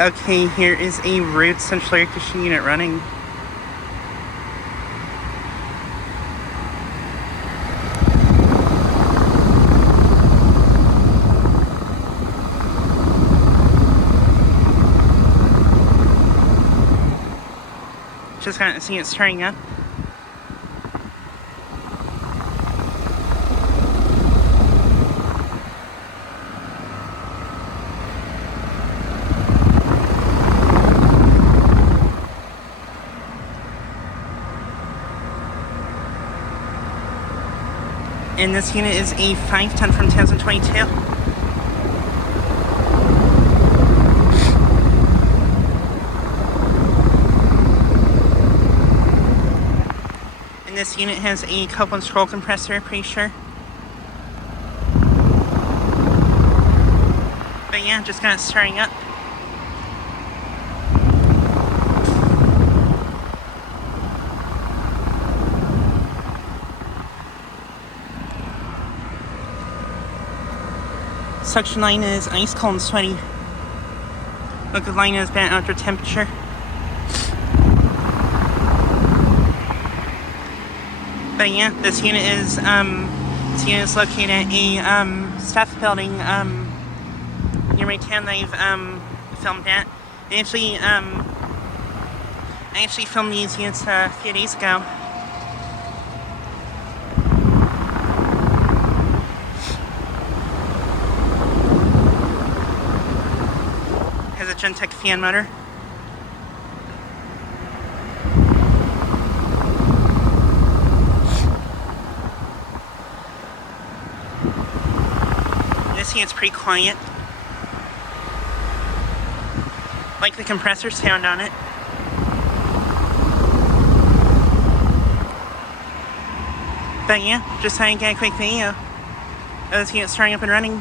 Okay, here is a Ruud central air conditioning unit running. Just kind of see it starting up. And this unit is a 5-ton from 2022. And this unit has a Copeland scroll compressor, pretty sure. But yeah, just kind of starting up. Suction line is ice cold and sweaty. Liquid line is been at outdoor temperature. But yeah, this unit is located at a staff building near my town that I've filmed at. I actually filmed these units a few days ago. Has a Gentech fan motor. This unit's pretty quiet. Like the compressor sound on it. But yeah, just thought I'd get a quick video of this unit starting up and running.